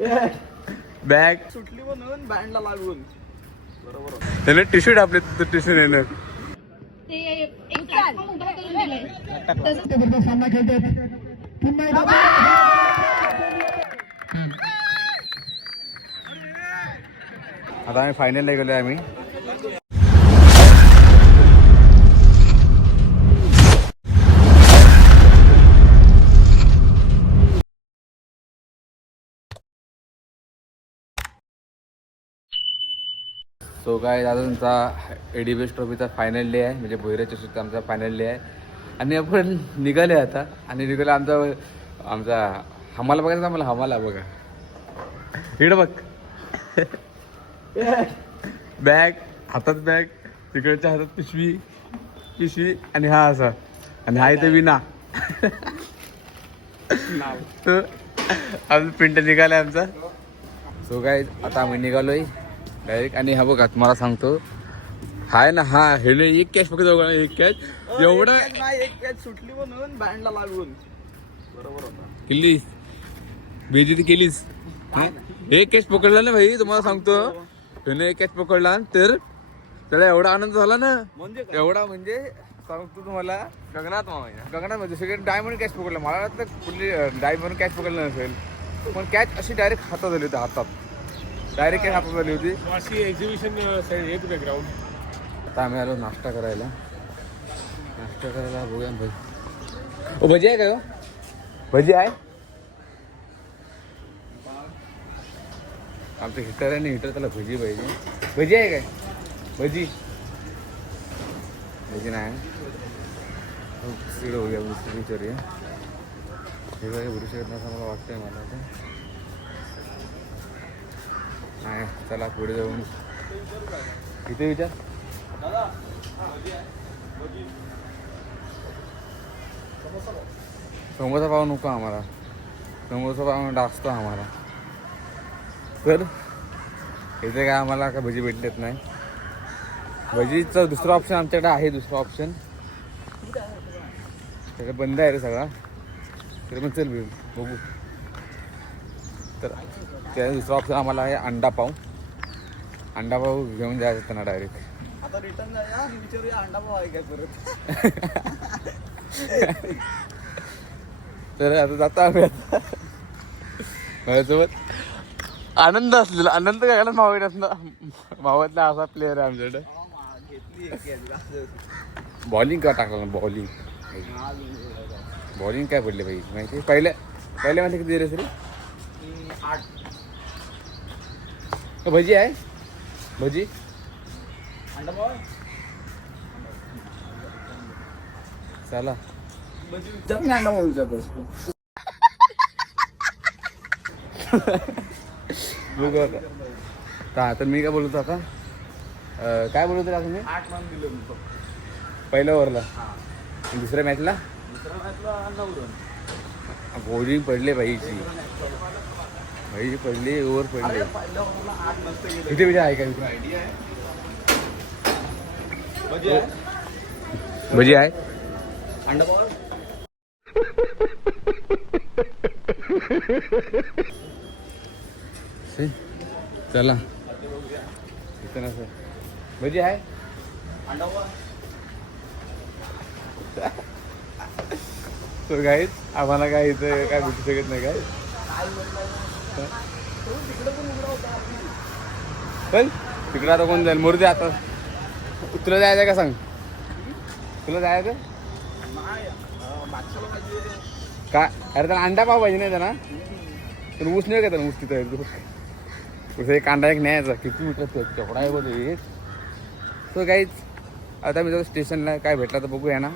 Bag सुटली म्हणून बँडला लागून बरोबर त्याने टिश्यू टापले टिश्यू नेलं सामना खेळतात पुन्हा आता आम्ही फायनलला गेलोय आम्ही. सो काय आता तुमचा एडीबेस्ट ट्रॉफीचा फायनल डे आहे म्हणजे भोईराच्या सुद्धा आमचा फायनल डे आहे आणि आपण निघाले आता आणि निघाले आमचा हमाला बघायचा आम्हाला हमाला बघा इकडं बघ बॅग हातात बॅग तिकडच्या हातात पिशवी आणि हा असा आणि हा इथे विना तो आमचा पिंट निघाला आमचा. सो काय आता आम्ही निघालोय डायरेक्ट आणि हा बघा तुम्हाला सांगतो हाय ना हा हे एक कॅच फक्त जाऊ एक कॅच एवढं एक कॅच सुटली म्हणून बँडला लागून बरोबर केलीस बेइज्जती केलीस. एक कॅच पकडला ना भाई तुम्हाला सांगतो त्याने एक कॅच पकडला तर त्याला एवढा आनंद झाला ना एवढा म्हणजे सांगतो तुम्हाला गगनात म्हणजे सगळे डायमंड कॅच पकडला मला वाटतं कुठली डायमंड कॅच पकडलं नसेल पण कॅच अशी डायरेक्ट हातात आली होती हातात डायरेक्ट कॅच हातात आली होती. Exhibition ground. आता आम्ही आलो नाश्ता करायला बघूया भाई. ओ भजी आहे का भजी आहे आमचं हिटर आहे ना हिटर त्याला भजी पाहिजे भजी आहे काय भजी नाही बघूया विचारूया हे काय भरू शकत नाही असं मला वाटतंय मला आता नाही चला पुढे जाऊन इथे विचार समोसा पाव नको आम्हाला समोसा पाव डासतो आम्हाला तर इथे काय आम्हाला काय भजी भेटलेत नाही भजीचं दुसरं ऑप्शन आमच्याकडे आहे दुसरं ऑप्शन सगळं बंद आहे रे सगळा तरी पण चल बघू तर त्या दुसरा ऑप्शन आम्हाला आहे अंडा पाव घेऊन जायचं त्यांना डायरेक्ट. आता रिटर्न जाऊया आणि विचारूया अंडा पाव आहे काय परत. तर आता जातो आम्ही आता माझ्यासोबत आनंद असलेला आनंद काय ना मावतला असा प्लेअर आहे आमच्याकडे. बॉलिंग का टाकला ना बॉलिंग काय पडले पाहिजे माहिती पहिल्या माहिती किती दिले तरी 8 भजी आहे भजी अंडा पाव चला अंडा पाव विचारतोस बघू आता तर मी काय बोलतो आता काय बोलतो आता तुम्ही 8 रन दिले मी पहिल्या ओव्हरला दुसऱ्या मॅचला दुसऱ्या मॅचला 9 रन बॉलिंग पडले भाई पडली ओव्हर पडले पहिल्या ओव्हरला 8 नसते गेले. किती वेळा आहे का आयडिया आहे भजी आहे अंडा पाव चला इथं नसं भजी आहे अंडा पाव तो काहीच आम्हाला काय इथं काय भेटू शकत नाही काय पण तिकडं आता कोण जाईल मोरदे आता तुला जायचं का सांग तुला जायचं काय अरे त्याला अंडा पाव पाहिजे नाही त्यांना तर ऊस नाही का त्याला ऊस तिथं तसं एक अंडा एक न्यायचा किती मीटर तेवढा आहे बोलतो तो काहीच आता मी जर स्टेशनला काय भेटला तर बघूया ना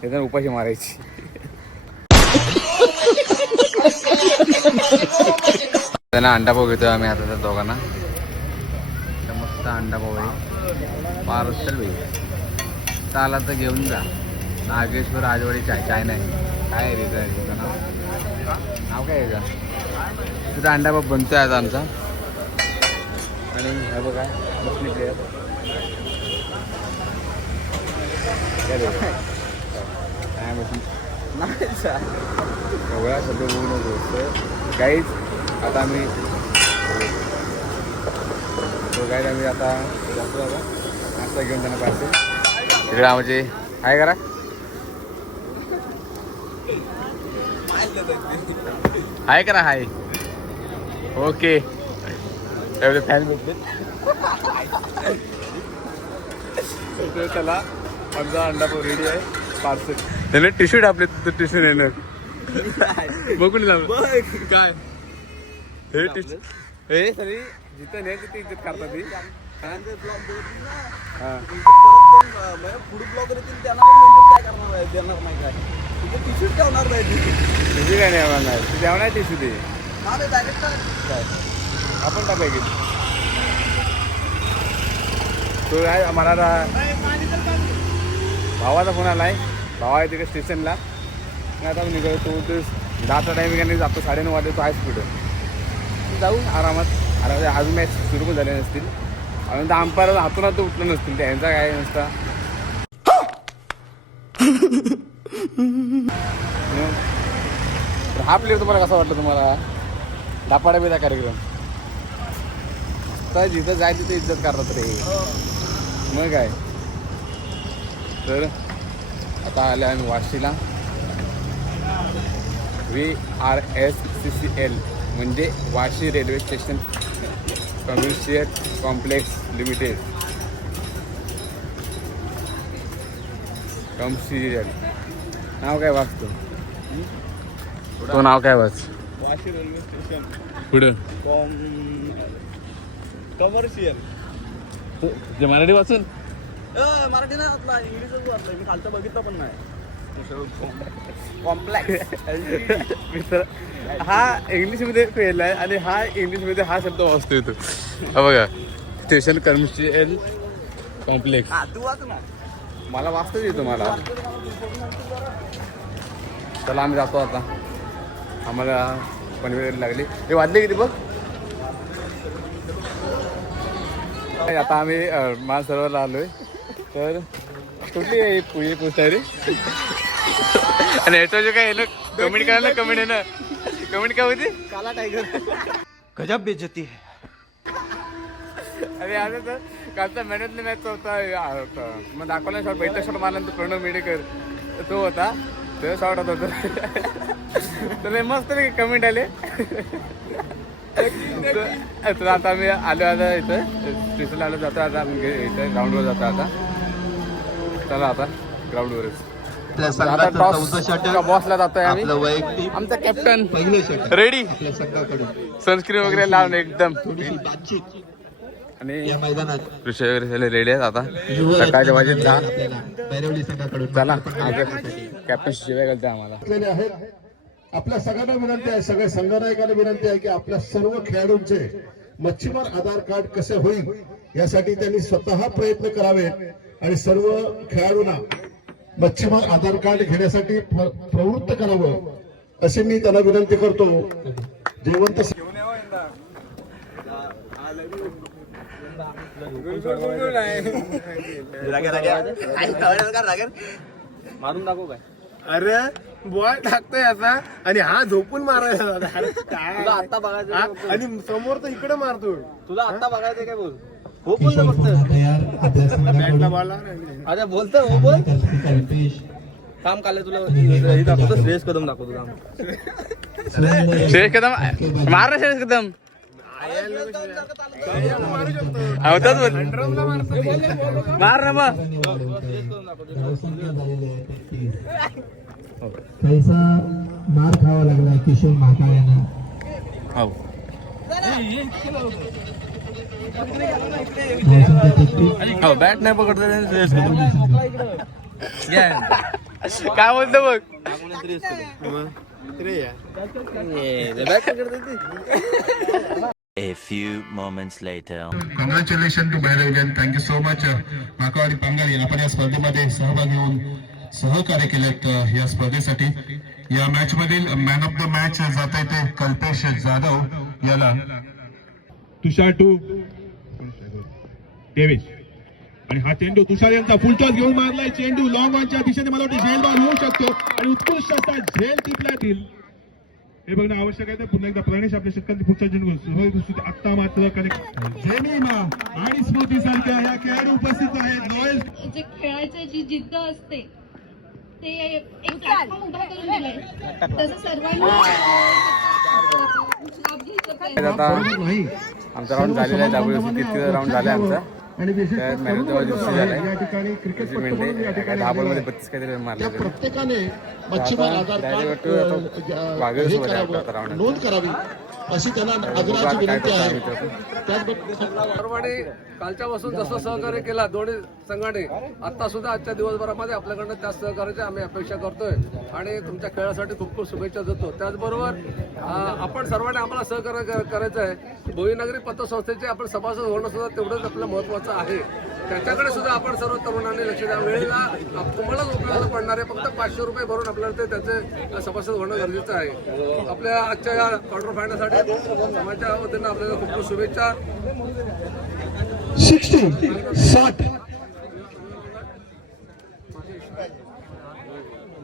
त्याचा उपाशी मारायची. त्यांना अंडा पाव घेतोय आम्ही आता त्या दोघांना मस्त अंडा पाव आहे मारत चल भाई चाला तर घेऊन जा नागेश्वर राजवाडी चाय नाही काय रे तुझं नाव काय आहे का तिथं अंडा पाव बनतोय आता आमचा आणि हे बघा बसली प्लेयर काय बसली एवढा सध्या बघू नको काहीच आता आम्ही तो काय आम्ही आता जातो आता नाश्ता घेऊन जाणं पाहिजे इकडे आमचे आहे करा आहे करा हाय ओके एवढे फॅन भेटले चला आमचा अंडा पोळी रेडी आहे पार्सल त्याने टिश्यू टाकले टिश्यू नेणं बघून काय हे टिश्यू हे सगळी जिथं नाही तिथे इज्जत करतात ती पुढे ब्लॉगर येतील त्यांना पण काय करणार आहे देणार नाही काय तिथे टिश्यू ठेवणार नाही टिश्यू काय नाही आवडणार तू द्यावं नाही टिश्यू ते डायरेक्ट काय आपण टाकाय की तो काय मला भावाचा फोन आलाय भावा आहे तिकडे स्टेशनला आता निघतो तो 10चा टायमिंग जातो 9:30 वाजता तो आहेस कुठं जाऊ आरामात अजून मॅच सुरू पण झाले नसतील अजून तर अंपायर हातून हात उठलं नसतील त्यांचा काय नसता हा प्लेअर तुम्हाला कसा वाटलं तुम्हाला दापाड्या बेदा कार्यक्रम तर जिथं जाय तिथे इज्जत करतात रे मग काय तर आता आल्या आम्ही वाशीला VRSCCL म्हणजे Vashi railway station commercial complex limited commercial नाव काय वाचतो तो नाव काय वाच वाशी रेल्वे स्टेशन पुढं कमर्शियल जे मराठी वाचून मराठी नाही वाचला इंग्लिशच वाचलं मी खालचं बघितलं पण नाही कॉम्प्लेक्स मित्र हा इंग्लिशमध्ये फेल आहे आणि हा इंग्लिशमध्ये हा शब्द वाचतो येतो हा बघा स्टेशन कमर्शियल कॉम्प्लेक्स हा तू वाच ना मला वाचताच येतो मला चला आम्ही जातो आता आम्हाला पनवेल लागली हे वाजले किती बघ आता आम्ही मानसरोवरला आलोय तर कुठली पुढे पोस्ट आहे रे आणि याचं जे काय आहे ना कमेंट करा ना कमेंट आहे ना कमेंट काय होती काला टायगर गजब बेइज्जती है अरे आता तर कालचा मॅनेजला मॅच होता मग दाखवला शॉट पहिला शॉट मारल्यानंतर प्रणव मेडेकर तो होता तो शॉट होता तर मस्त कमेंट आले तर आता आम्ही आलो आता इथं स्टेशनला आलो जातो आता आम्ही इथं ग्राउंडवर जातो आता चला आता ग्राउंडवरच आता टॉस बॉसला जातोय आम्ही आमचा कॅप्टन रेडी सनस्क्रीन वगैरे लावून एकदम आणि विषय वगैरे सगळे रेडी आहेत आता सकाळच्या वाजेत चला कॅप्टन शिवाय घालते आम्हाला आपल्या सगळ्यांना विनंती आहे सगळ्या संघनायकांना विनंती आहे की आपल्या सर्व खेळाडूंचे मच्छीमार आधार कार्ड कसे होईल यासाठी त्यांनी स्वतः प्रयत्न करावे आणि सर्व खेळाडूंना मच्छीमार आधार कार्ड घेण्यासाठी प्रवृत्त करावं अशी मी त्यांना विनंती करतो जेवंत मारून दाखव काय अरे बॉल टाकतोय असा आणि हा झोपून मारायचा दादा. अरे तुला काय आत्ता बघायचं हा? आणि समोर तर इकडे मारतोय तुला आत्ता बघायचं काय बोल हो बोल ना फक्त बॅटला बॉल अरे बोलतो हो बोल काम काल तुला हे दाखवतो श्रेयस कदम दाखवतो काम शेष कदम मार ना शेष कदम होतात मार ना मग कैसा मार खावा लागला किशोर महाकाळ यांना हो बॅट नाही पकडतो काय बोलतो बघ A few moments later. Congratulation to भैरवजन थँक्यू सो मच माकावाडी पंगाली आपण या स्पर्धेमध्ये सहभागी होऊन सहकार्य केलेत या स्पर्धेसाठी या मॅच मधील मॅन ऑफ द मॅच जात आहे ते कल्पेश जाधव याला तुषार टू देवेश आणि हा चेंडू तुषार यांचा फुल टॉस घेऊन मारलाय चेंडू लॉंग ऑनच्या दिशेने मला वाटतं झेल बॉल होऊ शकतो आणि उत्कृष्ट असा झेल टिपला येईल हे बघणं आवश्यक आहे. तर पुन्हा एकदा प्राणेश आपल्या षटकांची पुढच्या चेंडू आत्ता मात्र कनेक्ट जेमिमा आणि स्मृती सारख्या ह्या खेळाडू उपस्थित आहेत. नोएल जे खेळायचं जी जिद्द असते ते एक प्लॅटफॉर्म उभा करून दिलाय. तसं सर्वांनी लाभ घ्यायचा पाहिजे. आता आमचा राऊंड झालेला आहे. किती राऊंड झाला आमचा आणि विशेष त्यात करून मॅरेथॉन तरुण दिवशी वर्ग झालाय. आहे. या ठिकाणी क्रिकेट त्याची मिनिटे काय 10 बॉलमध्ये 32 काहीतरी मारले त्या प्रत्येकाने मच्छीमार आधार कार्ड वाघेर हे सोबत आहे आता करावं, राऊंड. नोंद करावी अशी त्यांना आग्रहाची विनंती आहे. त्याचबरोबर सर्वांनी कालच्यापासून जसं सहकार्य केला दोन्ही संघाने आता सुद्धा आजच्या दिवसभरामध्ये आपल्याकडनं त्या सहकार्याची आम्ही अपेक्षा करतोय आणि तुमच्या खेळासाठी खूप खूप शुभेच्छा देतो. त्याचबरोबर आपण सर्वांनी आम्हाला सहकार्य करायचं आहे. भोईनगरी पतसंस्थेचे आपण सभासद होणं सुद्धा तेवढंच आपलं महत्त्वाचं आहे. त्याच्याकडे सुद्धा आपण सर्व तरुणांनी लक्ष द्या. वेळेला तुम्हालाच उपयोगाला पडणार आहे. फक्त 500 रुपये भरून आपल्याला ते त्याचे सभासद होणं गरजेचं आहे. आपल्या आजच्या या क्वार्टर फायनलसाठी समाजाच्या वतीनं आपल्याला खूप खूप शुभेच्छा. 60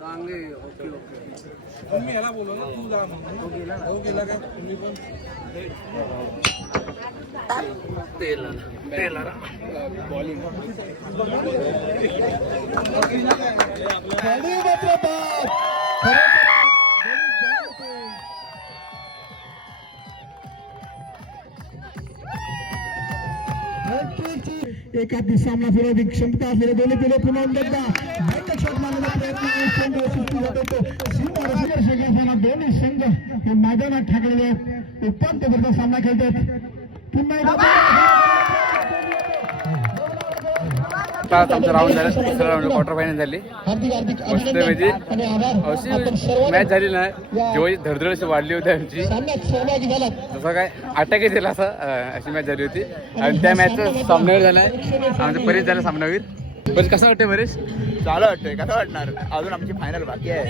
डांगे ओके ओके. एका दिसांना फिरवली क्षमता असलेले दोन्ही पिले पुन्हा एकदा बंद शॉट मारण्याचा प्रयत्न चेंडू यशस्वी होतो. दोन्ही संघ हे मैदानात ठाकलेले उपांत्यपूर्व सामना खेळतात. पुन्हा एकदा आमचा राऊंड झाला. तिसरा राऊंड क्वार्टर फायनल झाली. हार्दिक हार्दिक मस्त अभिनंदन म्हणजे आणि आभार. अशी आपण सर्वांनी मॅच झाली ना जेव्हा धडधड अशी वाढली होती आमची. सामन्यात सहभागी झालात. जसं काय अटॅकच दिला असं अशी मॅच झाली होती. आणि त्या मॅचचा सामनावीर झालाय आमचा परेश झाला सामनावीर. पण कसं वाटतंय परेश? चालू वाटतंय कसं वाटणार अजून आमची फायनल बाकी आहे.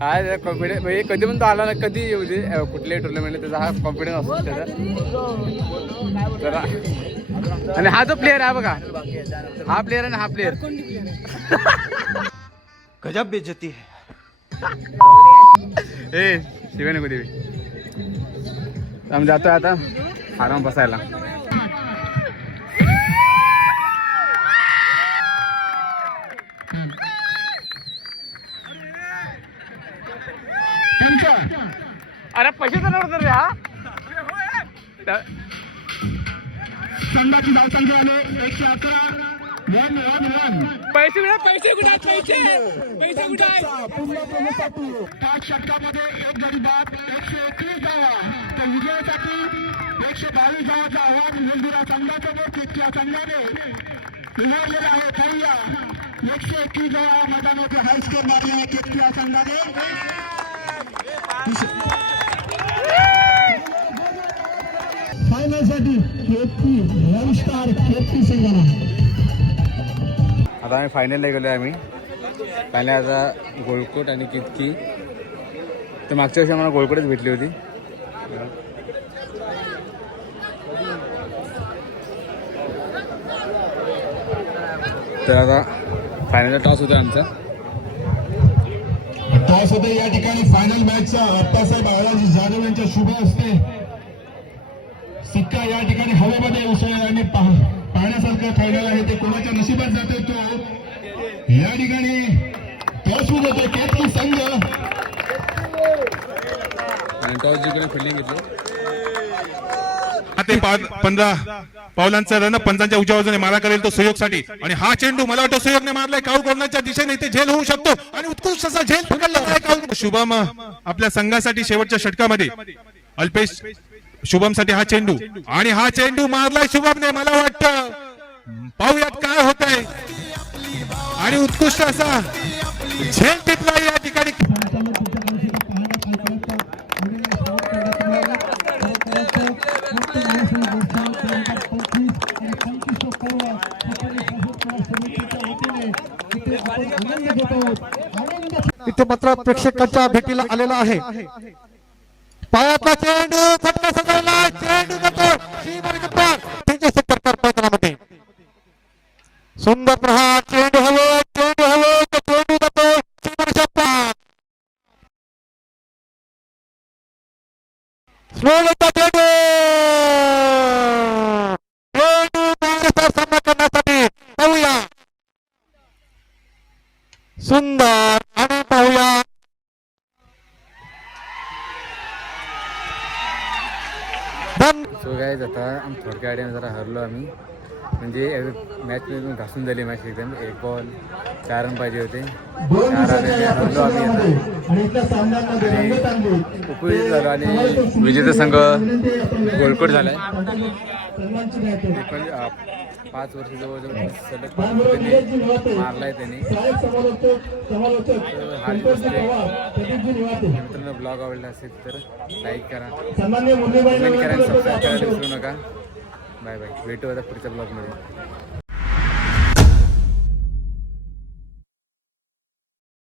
आज कॉन्फिडन्स म्हणजे कधी पण तो आला ना कधी येऊ दे कुठल्याही टुर्नामेंटला त्याचा हा कॉन्फिडन्स असतो त्याचा जरा. आणि हा जो प्लेअर आहे बघा हा प्लेअर आहे ना हा प्लेअर गजब बेइज्जती ए शिवाय नको देवी. आम्ही जातोय आता आराम बसायला. अरे पैसे तर रे हा संघाची धावसंख्या आले 111. 1-1-1. पैसे कुठे पैसे कुठे पाच षटकामध्ये एक गडी बाद 121 धावा. तर विजयासाठी 122 धावाचं आव्हान वेगवेगळ्या संघाचं या संघाने निवडलेलं आहे. पाहूया 121 धावा मैदानामध्ये हाय स्कोर मारले आहे या संघाने. फायनलसाठी स्टार संघाला. आता आम्ही फायनलला गेलो आहे. आम्ही फायनल आता गोलकोट आणि कितकी. तर मागच्या वर्षी आम्हाला गोलकोटच भेटली होती. तर आता फायनलचा टॉस होता आमचा. टॉस होते या ठिकाणी फायनल मॅचचा अप्पासाहेब बाळाजी जाधव यांच्या शुभ हस्ते सिक्का या ठिकाणी हवेमध्ये उसळला आणि पाहण्यासारखं फायनल आहे. ते कोणाच्या नशिबात जाते तो या ठिकाणी टॉस होते केतकी संघ आणि टॉस जिंकून फिल्डिंग घेतली. ते 15 पावलांचा रन पंचांच्या उजव्या बाजूने मारा करेल तो सहयोगसाठी. आणि हा चेंडू मला वाटतं सहयोगने मारलाय. काऊ करण्याच्या दिशेने ते झेल होऊ शकतो आणि उत्कृष्ट असा झेल पकडला. शुभम आपल्या संघासाठी शेवटच्या षटकामध्ये अल्पेश शुभमसाठी हा चेंडू आणि हा चेंडू मारलाय शुभमने. मला वाटतं पाहूयात काय होत आहे. आणि उत्कृष्ट असा झेल टिपला या ठिकाणी. इथे मात्र प्रेक्षकांच्या भेटीला आलेला आहे. पायातला चेंडू फटका सजवला. चेंडू सुंदर प्रहार. चेंडू हवे मोठा चेंडू सामना करण्यासाठी पाहूया. सुंदर आणि पाहूया सो गाईज आता थोडक्या आयडियाने जरा हरलो आम्ही, म्हणजे मॅच मध्ये घासून झाली मॅच एकदम. एक बॉल 4 रन पाहिजे होते, 2 4 दिवसाच्या या रन हरलो आम्ही आता. प्रशिक्षणामध्ये आणि इथल्या सामन्यांमध्ये रंगत आणली. उपयोगी झालो आणि विजेता संघ गोलकोट झालाय. सन्मानची घ्यायचं. ते पण 5 वर्ष जवळजवळ सलग 5 वर्षांनी मारलाय त्यांनी. सहाय्यक समालोचक संतोषजी पवार, प्रदीपजी निवासे. मित्रांनो ब्लॉग आवडला असेल तर लाईक करा, सन्माननीय मुरलीबाई कमेंट करा आणि नवलकर सबस्क्राईब करायला आपण विसरू नका. बाय बाय, भेटू आता पुढच्या ब्लॉगमध्ये.